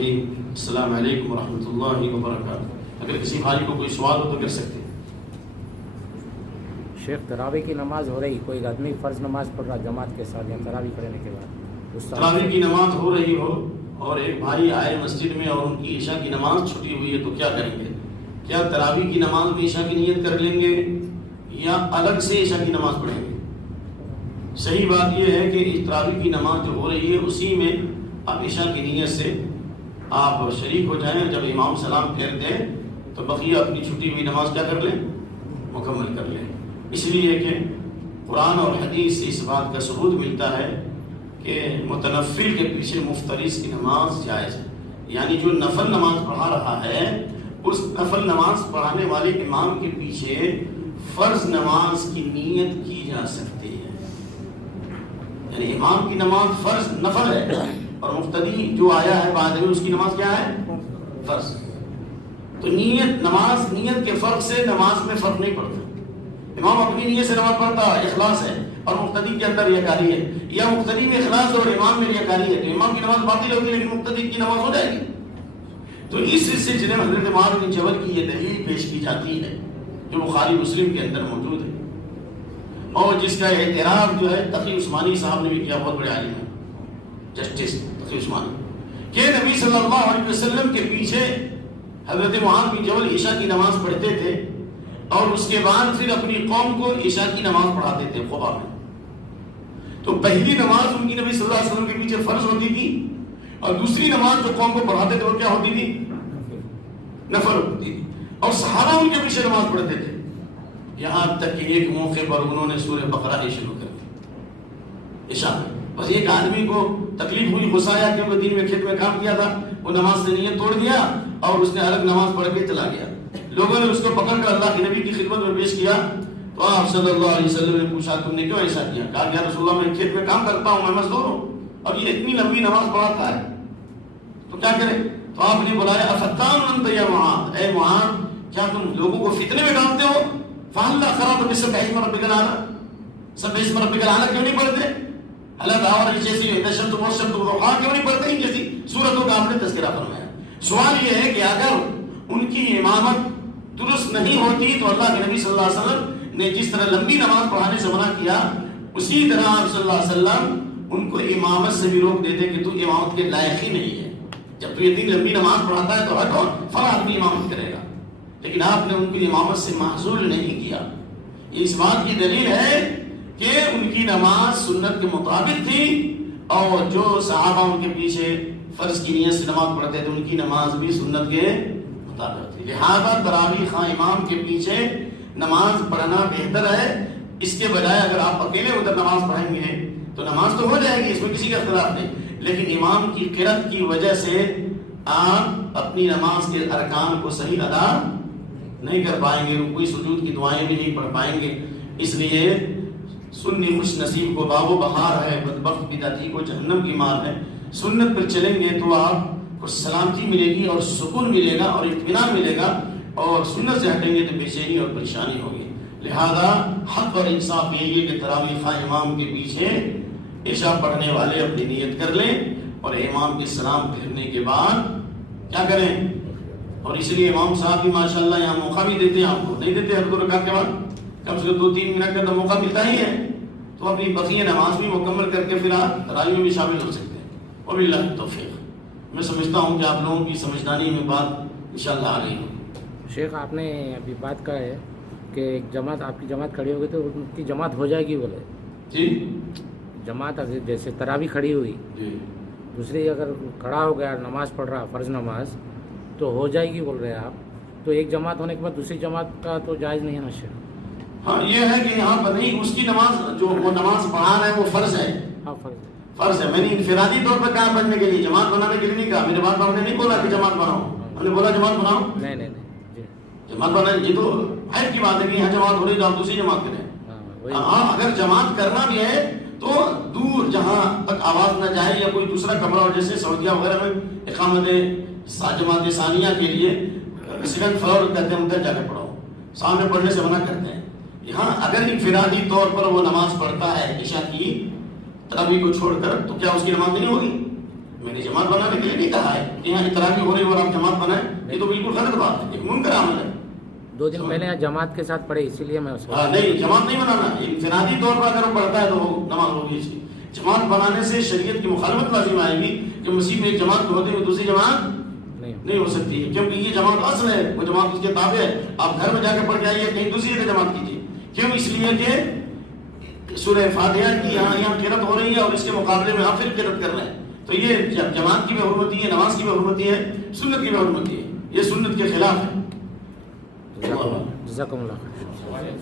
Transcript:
الرحیم. السلام علیکم ورحمۃ اللہ وبرکاتہ. اگر کسی بھائی کو کوئی سوال ہو تو کر سکتے ہیں. شیخ تراویح کی نماز ہو رہی، کوئی آدمی فرض نماز پڑھ رہا جماعت کے ساتھ یا تراویح پڑھنے کے بعد، تراویح کی نماز ہو رہی ہو اور ایک بھائی آئے مسجد میں اور ان کی عشاء کی نماز چھٹی ہوئی ہے تو کیا کریں گے؟ کیا تراویح کی نماز میں عشاء کی نیت کر لیں گے یا الگ سے عشاء کی نماز پڑھیں گے؟ صحیح بات یہ ہے کہ تراویح کی نماز جو ہو رہی ہے اسی میں آپ عشاء کی نیت سے آپ شریک ہو جائیں. جب امام سلام پھیر دیں تو بقیہ اپنی چھٹی ہوئی نماز کیا کر لیں؟ مکمل کر لیں. اس لیے کہ قرآن اور حدیث سے اس بات کا ثبوت ملتا ہے کہ متنفل کے پیچھے مفترض کی نماز جائز ہے. یعنی جو نفل نماز پڑھا رہا ہے اس نفل نماز پڑھانے والے امام کے پیچھے فرض نماز کی نیت کی جا سکتی ہے. یعنی امام کی نماز فرض نفل ہے اور مقتدی جو آیا ہے بعد میں اس کی نماز کیا ہے؟ فرض. تو نیت نماز نیت کے فرق سے نماز میں فرق نہیں پڑتا. امام اپنی نیت سے نماز پڑھتا ہے، اخلاص ہے، اور مقتدی کے اندر ریاکاری ہے، یا مقتدی میں اخلاص اور امام میں ریاکاری ہے تو امام کی نماز باطل ہوگی لیکن مقتدی کی نماز ہو جائے گی. تو اس سلسلے میں حضرت معاذ بن جبل کی یہ دلیل پیش کی جاتی ہے جو بخاری مسلم کے اندر موجود ہے اور جس کا اعتراف جو ہے تقی عثمانی صاحب نے بھی کیا. بہت بڑے عالم ہیں جسٹس تقی عثمانی کہ نبی صلی اللہ علیہ وسلم کے پیچھے حضرت معاذ بن جبل عشاء کی نماز پڑھتے تھے اور اس کے بعد پھر اپنی قوم کو عشاء کی نماز پڑھاتے تھے قباء میں. تو پہلی نماز ان کی نبی صلی اللہ علیہ وسلم کے پیچھے فرض ہوتی تھی اور دوسری نماز جو قوم کو پڑھاتے تھے وہ کیا ہوتی تھی؟ نفل ہوتی تھی. اور صحابہ ان کے پیچھے نماز پڑھتے تھے یہاں تک کہ ایک موقع پر انہوں نے سورہ بقرہ شروع کر دی عشاء میں. بس ایک آدمی کو تکلیف ہوئی، غصہ آیا کیونکہ دین میں کھیت میں کام کیا تھا، وہ نماز سے نیت توڑ دیا اور اس نے الگ نماز پڑھ کے چلا گیا. لوگوں نے اس کو پکڑ کر اللہ کے نبی کی خدمت میں پیش کیا تو آپ صلی اللہ علیہ وسلم نے پوچھا تم نے کیوں ایسا کیا؟ کہا یا رسول اللہ میں کھیت میں کام کرتا ہوں، میں مزدور ہوں، اب یہ اتنی لمبی نماز پڑھاتا ہے تو کیا کرے؟ تو آپ نے بلایا افتان انت یا معاذ، اے معاذ کیا تم لوگوں کو فتنے میں ڈالتے ہو؟ فہلا قرأت بسبح اسم ربک الاعلی، سبح اسم ربک الاعلی کیوں نہیں پڑھتے؟ اللہ تعالی جیسی الشمس والشمس والضحیٰ کیوں نہیں پڑھتے؟ ان جیسی سورتوں کا آپ نے تذکرہ فرمایا. سوال یہ ہے کہ اگر ان کی امامت درست نہیں ہوتی تو اللہ کے نبی صلی اللہ علیہ وسلم نے جس طرح لمبی نماز پڑھانے سے منع کیا اسی طرح آپ صلی اللہ علیہ وسلم ان کو امامت سے بھی روک دیتے کہ تو امامت کے لائق ہی نہیں ہے. جب تو اتنی لمبی نماز پڑھاتا ہے تو ہر کون فلاں آدمی امامت کرے گا، لیکن آپ نے ان کی امامت سے معزول نہیں کیا. یہ اس بات کی دلیل ہے کہ ان کی نماز سنت کے مطابق تھی اور جو صحابہ ان کے پیچھے فرض کی نیت سے نماز پڑھتے تھے ان کی نماز بھی سنت کے مطابق تھی. لہذا تراویح خواہ امام کے پیچھے نماز پڑھنا بہتر ہے. اس کے بجائے اگر آپ اکیلے ادھر نماز پڑھیں گے تو نماز تو ہو جائے گی، اس میں کسی کا اختلاف نہیں، لیکن امام کی قرأت کی وجہ سے آپ اپنی نماز کے ارکان کو صحیح ادا نہیں کر پائیں گے، کوئی سجود کی دعائیں بھی نہیں پڑھ پائیں گے. اس لیے سنی خوش نصیب کو باب و بہار ہے، بدبخت بدعتی کو جہنم کی مار ہے. سنت پر چلیں گے تو آپ کو سلامتی ملے گی اور سکون ملے گا اور اطمینان ملے گا، اور سنت سے ہٹیں گے تو بے چینی اور پریشانی ہوگی. لہذا حق اور انصاف یہی ہے کہ تراویح خواہ امام کے پیچھے عشاء پڑھنے والے اپنی نیت کر لیں اور امام کے سلام پھیرنے کے بعد کیا کریں. اور اس لیے امام صاحب بھی ماشاءاللہ یہاں موقع بھی دیتے ہیں، آپ کو نہیں دیتے ہر دو رکعت کے بعد کم سے کم 2-3 منٹ کا تو موقع ملتا ہی ہے، تو اپنی بقیہ نماز بھی مکمل کر کے پھر آپ تراویح میں بھی شامل ہو سکتے ہیں. وباللہ التوفیق. میں سمجھتا ہوں کہ آپ لوگوں کی سمجھداری میں بات انشاءاللہ آ رہی ہو. شیخ آپ نے ابھی بات کہا ہے کہ ایک جماعت آپ کی جماعت کھڑی ہوگی تو ان کی جماعت ہو جائے گی بولے جی جماعت اگر جیسے تراویح کھڑی ہوئی جی دوسری اگر کھڑا ہو گیا نماز پڑھ رہا فرض نماز تو ہو جائے گی بول رہے ہیں آپ، تو ایک جماعت ہونے کے بعد دوسری جماعت کا تو جائز نہیں ہے نا شیخ؟ ہاں یہ ہے کہ یہاں پر نہیں، اس کی نماز جو وہ نماز پڑھا رہا ہے وہ فرض ہے. ہاں فرض ہے. میں نے انفرادی طور پر کہا پڑھنے کے لیے، جماعت بنانے کے لیے نہیں کہا. میرے بات ہم نے نہیں بولا کہ جماعت بناؤ، ہم نے بولا جماعت بناؤ نہیں جی جماعت بنا. یہ تو حید کی بات ہے کہ یہاں جماعت ہو رہی ہے تو آپ دوسری جماعت کریں. ہاں اگر جماعت کرنا بھی ہے تو دور جہاں تک آواز نہ جائے یا کوئی دوسرا کمرہ اور جیسے سعودیہ وغیرہ میں اقامت جماعت ثانیہ کے لیے سیکنڈ فلور کہتے ہیں ادھر جا کے پڑھاؤ، سامنے پڑھنے سے منع کرتے ہیں. یہاں اگر انفرادی طور پر وہ نماز پڑھتا ہے عشاء کی تراویح کو چھوڑ کر تو کیا اس کی نماز نہیں ہوگی؟ میں نے جماعت بنانے کے لیے نہیں کہا ہے کہ یہاں اطراحی ہو رہی ہے اور آپ جماعت بنائیں، یہ تو بالکل غلط بات ہے، ایک منکر عمل ہے۔ 2 دن پہلے یہاں جماعت کے ساتھ پڑھے، اسی لیے میں اس ہاں نہیں، جماعت نہیں بنانا، انفرادی طور پر اگر وہ پڑھتا ہے تو وہ نماز ہوگی اس کی۔ جماعت بنانے سے شریعت کی مخالفت لازم آئے گی کہ مسیح میں ایک جماعت کو ہوتے ہوئے دوسری جماعت نہیں ہو سکتی ہے، کیونکہ یہ جماعت اصل ہے، وہ جماعت اس کے تابع ہے۔ آپ گھر میں جا کے پڑھ کے آئیے، کہیں دوسری جگہ جماعت کیجیے، کیوں؟ اس لیے کہ سورہ فاتحہ کی یہاں قرأت ہو رہی ہے اور اس کے مقابلے میں آپ پھر قرأت کر رہے ہیں، تو یہ جماعت کی بھی حرمتی ہے، نماز کی بھی حرمتی ہے، سنت کی بھی حرمتی ہے، یہ سنت کے خلاف ہے۔ جزاکم اللہ خیر۔